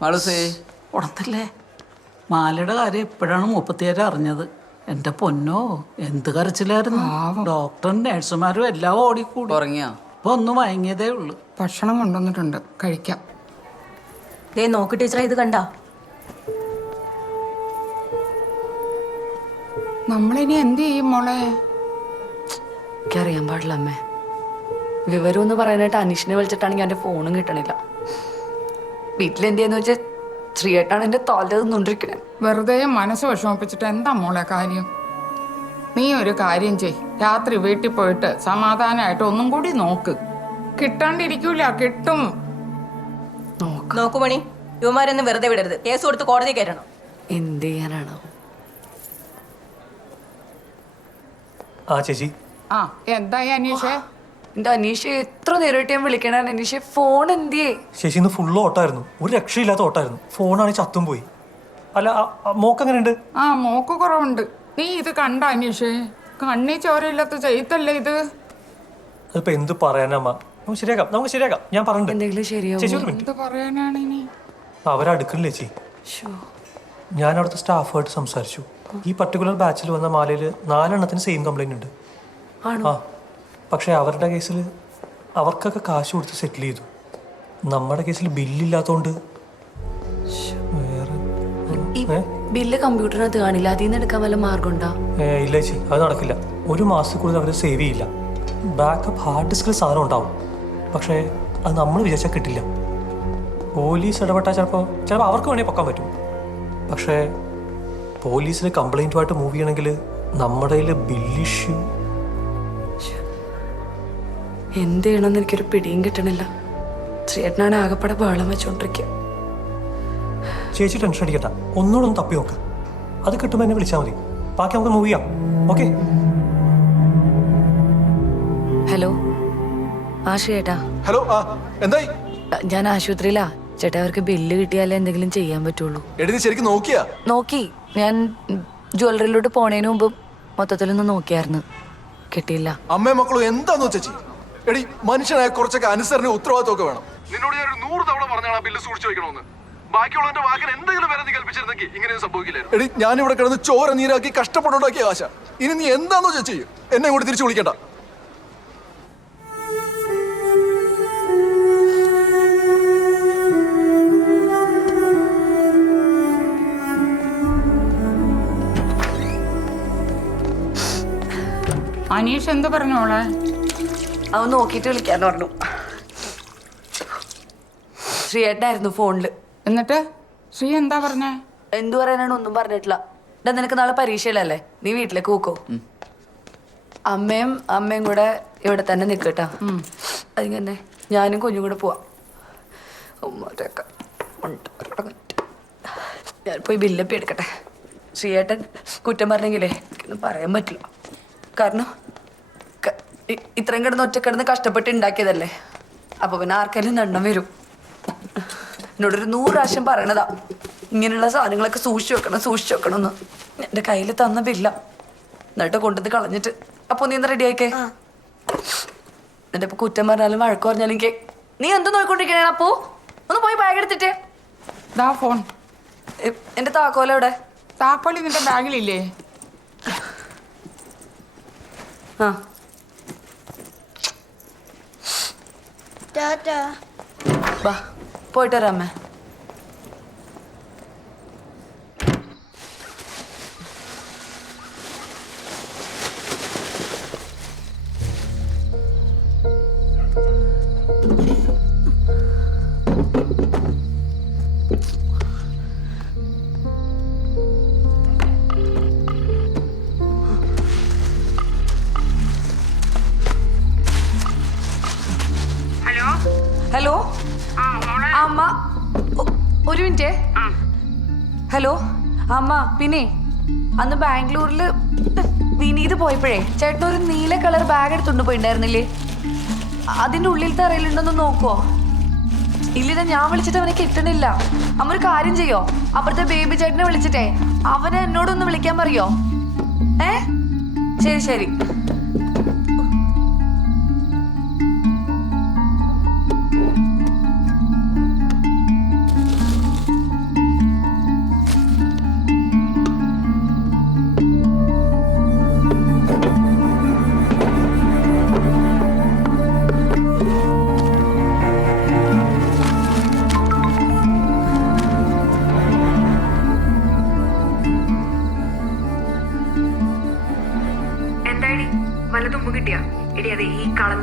മാളൂസേ ഉണത്തല്ലേ മാലയുടെ കാര്യം എപ്പോഴാണ് 37 അറിഞ്ഞത്. എൻ്റെ പൊന്നോ എന്ത് കരച്ചിലായിരുന്നു. ഡോക്ടറും നേഴ്സുമാരും എല്ലാം ഓടിക്കൂടി. ഉറങ്ങിയോ? ഇപ്പൊ ഒന്ന് മയങ്ങിയതേ ഉള്ളു. ഭക്ഷണം കൊണ്ടുവന്നിട്ടുണ്ട്, കഴിക്കാം. നോക്ക് ടീച്ചറെ, ഇത് കണ്ട. നമ്മളിനി എന്ത് ചെയ്യും മോളെ? എനിക്കറിയാൻ പാടില്ല അമ്മേ. വിവരം എന്ന് പറയാനായിട്ട് അനീഷിനെ വിളിച്ചിട്ടാണെങ്കിൽ എൻ്റെ ഫോണും കിട്ടണില്ല. വീട്ടിലെന്തെന്ന് വെച്ചാൽ ശ്രീയേട്ടാണ് എൻ്റെ തോൽത് നിന്നോണ്ടിരിക്കണേ. വെറുതെ മനസ്സ് വിഷമിപ്പിച്ചിട്ട് എന്താ മോളെ കാര്യം? നീ ഒരു കാര്യം ചെയ്, രാത്രി വീട്ടിൽ പോയിട്ട് സമാധാനമായിട്ട് ഒന്നും കൂടി നോക്ക്. കിട്ടാണ്ടിരിക്കൂല, കിട്ടും. നോക്കു മണി, യുവമാരൊന്നും വെറുതെ വിടരുത്. കേസ് കൊടുത്ത് കോടതി കയറണം. എന്ത് ചെയ്യാനാണോ? ആ ചേച്ചി. ആ എന്തായി അനീഷേ? എൻ്റെ അനീഷ് എത്ര നേരമായിട്ട് ഞാൻ വിളിക്കണ അനീഷ്, ഫോൺ എന്തിയേ? ചേച്ചി ഇന്ന് ഫുള്ള് ഓട്ടായിരുന്നു, ഒരു രക്ഷയില്ലാത്ത ഓട്ടായിരുന്നു. ഫോണാണ് ചത്തും പോയി. അല്ല മോക്ക് എങ്ങനെയുണ്ട്? ആ മോക്ക് കുറവുണ്ട്. നീ ഇത് കണ്ട അനീഷേ? കണ്ണി ചോരയില്ലാത്ത ചെയ്തല്ലേ ഇത്? അതിപ്പോ എന്ത് പറയാനമ്മ. നമുക്ക് ശരിയാക്കാം. ഞാൻ പറഞ്ഞിട്ടുണ്ട്. എന്തെങ്കിലും ശരിയാവും. ചേച്ചി ഒരു മിനിറ്റ്. എന്ത് പറയാനാണ് ഇനി? അവരടുക്കണില്ലേ ചേച്ചി? ഞാൻ അവിടുത്തെ സ്റ്റാഫുമായിട്ട് സംസാരിച്ചു. ഈ പർട്ടിക്കുലർ ബാച്ചിൽ വന്ന മാലയിൽ 4 എണ്ണത്തിന് സെയിം കംപ്ലൈന്റ് ഉണ്ട്. ആ പക്ഷെ അവരുടെ കേസിൽ അവർക്കൊക്കെ കാശ് കൊടുത്ത് സെറ്റിൽ ചെയ്തു. നമ്മുടെ കേസിൽ ബില്ലില്ലാത്തോണ്ട് ബില്ല് കമ്പ്യൂട്ടറിനകത്ത് കാണില്ല. അതിൽ നിന്ന് എടുക്കാൻ വല്ല മാർഗം ഉണ്ടോ? ഇല്ല ചേച്ചി, അത് നടക്കില്ല. ഒരു മാസത്തിൽ കൂടുതൽ അവർ സേവ് ചെയ്യില്ല. ബാക്കപ്പ് ഹാർഡ് ഡിസ്കിൽ സാധനം ഉണ്ടാവും, പക്ഷേ അത് നമ്മൾ വിചാരിച്ചാൽ കിട്ടില്ല. പോലീസ് ഇടപെട്ടാൽ ചിലപ്പോൾ അവർക്ക് വേണമെങ്കിൽ പൊക്കാൻ പറ്റും. പക്ഷേ പോലീസിൽ കംപ്ലൈൻറ്റുമായിട്ട് മൂവ് ചെയ്യണമെങ്കിൽ നമ്മുടെ കയ്യിൽ ബില്ല് ഇഷ്യൂ. എന്ത് ചെയ്യണമെന്ന് എനിക്കൊരു പിടിയും കിട്ടണില്ല. ശ്രീയേട്ടനാണ് ആകെപ്പാടെ ബഹളം വെച്ചോണ്ടിരിക്കുക. ചേച്ചി ടെൻഷൻ അടിക്കണ്ട, ഒന്നുകൂടെ ഒന്ന് തപ്പി നോക്ക്. അത് കിട്ടുമ്പോൾ എന്നെ വിളിച്ചാൽ മതി. ബാക്കി നമുക്ക് മൂവ് ചെയ്യാം. ഓക്കെ? ഹലോ, ആ ശ്രീയേട്ടാ. ഹലോ, എന്തായി? ഞാൻ ആശുപത്രിയിലാ ചേട്ടാ. അവർക്ക് ബില്ല് കിട്ടിയാലേ എന്തെങ്കിലും ചെയ്യാൻ പറ്റുള്ളൂ. എടി നീ ശരിക്കും നോക്കിയാ? നോക്കി. ഞാൻ ജ്വല്ലറിയിലോട്ട് പോണേന് മുമ്പ് മൊത്തത്തിലൊന്ന് നോക്കിയായിരുന്നു, കിട്ടിയില്ല. അമ്മയും മക്കളും എന്താന്ന് വെച്ചാ ചെയ്യും. എടി മനുഷ്യനായ കുറച്ചൊക്കെ അനുസരണ ഉത്തരവാദിത്വമൊക്കെ വേണം. നിന്നോട് ഞാൻ 100 തവണ പറഞ്ഞാണ് ബില്ല് സൂക്ഷിച്ചു വെക്കണമെന്ന്. ബാക്കിയുള്ളവന്റെ വാക്കിന് എന്തെങ്കിലും വില നീ കൽപ്പിച്ചിരുന്നെങ്കിൽ ഇങ്ങനെയൊന്നും സംഭവിക്കില്ലായിരുന്നു. എടി ഞാനിവിടെ കിടന്ന് ചോര നീരാക്കി കഷ്ടപ്പെട്ടുണ്ടാക്കിയ കാശ. ഇനി നീ എന്താന്ന് വെച്ചാ ചെയ്യും. എന്നെ കൂടി തിരിച്ചു വിളിക്കണ്ട. അനീഷ് എന്ത് പറഞ്ഞു മോളെ? അവൻ നോക്കിയിട്ട് വിളിക്കാന്ന് പറഞ്ഞു. ശ്രീയേട്ടനായിരുന്നു ഫോണില്. എന്നിട്ട് ശ്രീ എന്താ പറഞ്ഞേ? എന്തു പറയാനാണ്, ഒന്നും പറഞ്ഞിട്ടില്ല. ഇതാ നിനക്ക് നാളെ പരീക്ഷയിലല്ലേ, നീ വീട്ടിലേക്ക് പോക്കോ. അമ്മയും കൂടെ ഇവിടെ തന്നെ നിൽക്കട്ടാ. അതിങ്ങനെ ഞാനും കുഞ്ഞും കൂടെ പോവാം. ഞാൻ പോയി ബില്ലപ്പി എടുക്കട്ടെ. ശ്രീയേട്ടൻ കുറ്റം പറഞ്ഞെങ്കിലേ എനിക്കൊന്നും പറയാൻ പറ്റില്ല. കാരണം ഇത്രയും കിടന്ന് ഒറ്റക്കിടന്ന് കഷ്ടപ്പെട്ട് ഉണ്ടാക്കിയതല്ലേ. അപ്പൊ പിന്നെ ആർക്കെങ്കിലും ദണ്ണം വരും. എന്നോടൊരു 100 പ്രാവശ്യം പറയണതാ ഇങ്ങനെയുള്ള സാധനങ്ങളൊക്കെ സൂക്ഷിച്ചു വെക്കണം എന്ന്. എൻ്റെ കയ്യിൽ തന്ന ബില്ല എന്നിട്ട് കൊണ്ടുവന്ന് കളഞ്ഞിട്ട്. അപ്പൊ നീ എന്താ റെഡി ആയിക്കേ? എന്നിട്ട് ഇപ്പൊ കുറ്റം പറഞ്ഞാലും വഴക്ക് പറഞ്ഞാലും എനിക്ക് നീ എന്ത് നോക്കിക്കൊണ്ടിരിക്കണേ? അപ്പോ ഒന്ന് പോയി ബാഗ് എടുത്തിട്ട്. ദാ ഫോൺ. എന്റെ താക്കോലെവിടെ? താക്കോലി നിന്റെ ബാഗിലില്ലേ? ആ ബാ, പോയിട്ട് വരാം അമ്മേ. ഹലോ അമ്മ, ഒരു മിനിറ്റ്. ഹലോ അമ്മ, പിന്നെ അന്ന് ബാംഗ്ലൂരില് വിനീത് പോയപ്പോഴേ ചേട്ടനൊരു നീല കളർ ബാഗ് എടുത്തോണ്ട് പോയിണ്ടായിരുന്നില്ലേ? അതിന്റെ ഉള്ളിലത്തെ അറിയിലുണ്ടോന്ന് നോക്കുവോ? ഇല്ലില്ല, ഞാൻ വിളിച്ചിട്ട് അവനെ കിട്ടണില്ല. അമ്മ ഒരു കാര്യം ചെയ്യോ, അപ്പുറത്തെ ബേബി ചേട്ടനെ വിളിച്ചിട്ടേ അവനെ എന്നോടൊന്ന് വിളിക്കാൻ പറയോ? ശരി.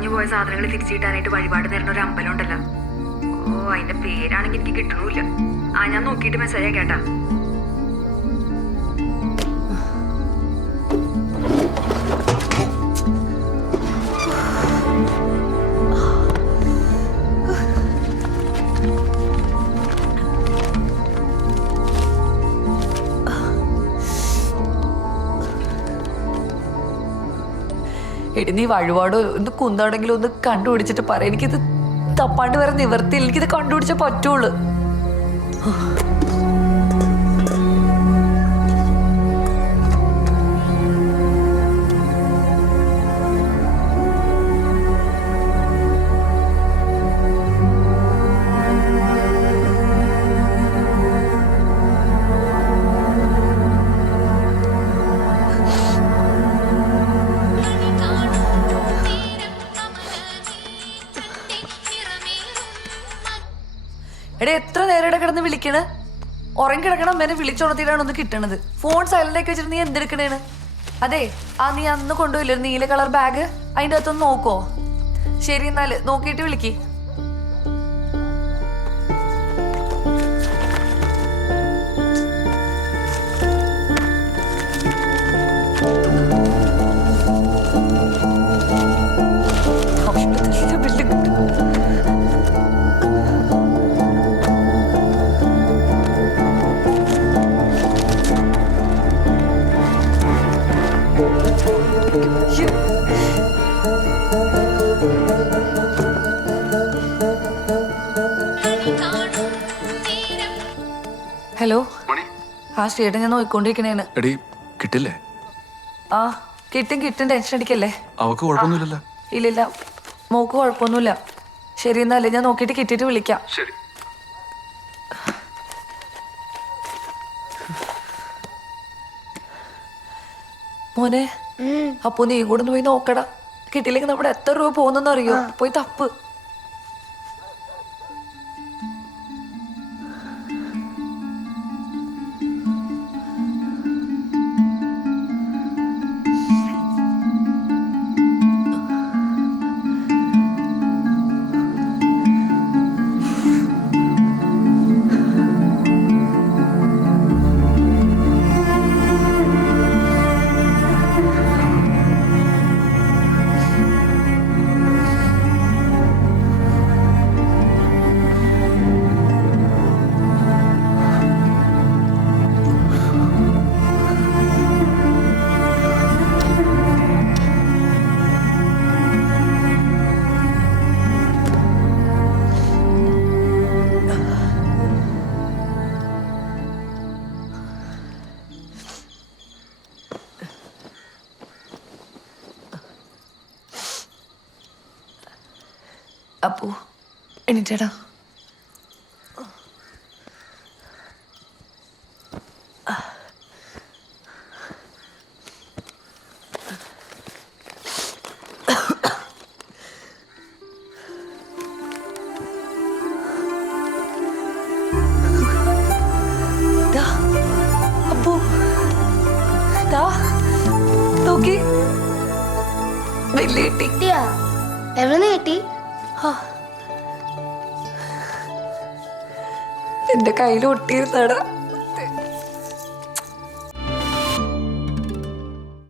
കളഞ്ഞു പോയ സാധനങ്ങൾ തിരിച്ചു കിട്ടാനായിട്ട് വഴിപാട് നേരുന്ന ഒരു അമ്പലം ഉണ്ടല്ലോ. ഓ, അതിന്റെ പേരാണെങ്കിൽ എനിക്ക് കിട്ടണമില്ല. ആ, ഞാൻ നോക്കിയിട്ട് മെസ്സേജ് കേട്ടാ. എടി നീ വഴിപാട് ഒന്ന് കുന്നാണെങ്കിലും ഒന്ന് കണ്ടുപിടിച്ചിട്ട് പറ. എനിക്കിത് തപ്പാണ്ട് വേറെ നിവർത്തിയില്ല. എനിക്കിത് കണ്ടുപിടിച്ചേ പറ്റുള്ളൂ. എടേ, എത്ര നേരം കിടന്ന് വിളിക്കണ്? ഉറങ്ങി കിടക്കണം അമ്മേനെ വിളിച്ചുണർത്തിയിട്ടാണ് ഒന്ന് കിട്ടണത്. ഫോൺ സൈലന്റ് ആക്കി വെച്ചിട്ട് നീ എന്തെടുക്കണേണ്? അതെ, ആ നീ അന്ന് കൊണ്ടുപോയില്ലേ നീല കളർ ബാഗ്, അതിൻ്റെ അകത്തൊന്ന് നോക്കോ? ശരി, എന്നാല് നോക്കിയിട്ട് വിളിക്ക്. ഹലോ, ആ ശ്രീയേട്ടൻ ഞാൻ നോക്കിക്കൊണ്ടിരിക്കണേന്ന്. എടി കിട്ടില്ലേ? ആ കിട്ടും, ടെൻഷൻ അടിക്കല്ലേ. അവക്ക് കുഴപ്പമൊന്നുമില്ലല്ലോ? ഇല്ലില്ല, മോക്ക് കുഴപ്പമൊന്നുമില്ല. ശരി, എന്നാലേ ഞാൻ നോക്കിയിട്ട് കിട്ടിയിട്ട് വിളിക്കാം. ശരി. മോനെ, അപ്പൊ നീ കൂടെ ഒന്ന് പോയി നോക്കടാ. കിട്ടിയില്ലെങ്കിൽ നമ്മുടെ എത്ര രൂപ പോകുന്നെന്ന് അറിയോ? പോയി തപ്പ്. അപ്പോ എണീറ്റേടാ. അപ്പോ നോക്കി വലിയ കിട്ടി. എവിടെ കിട്ടി? എന്റെ കയ്യിൽ ഒട്ടിയിരുന്നടാ.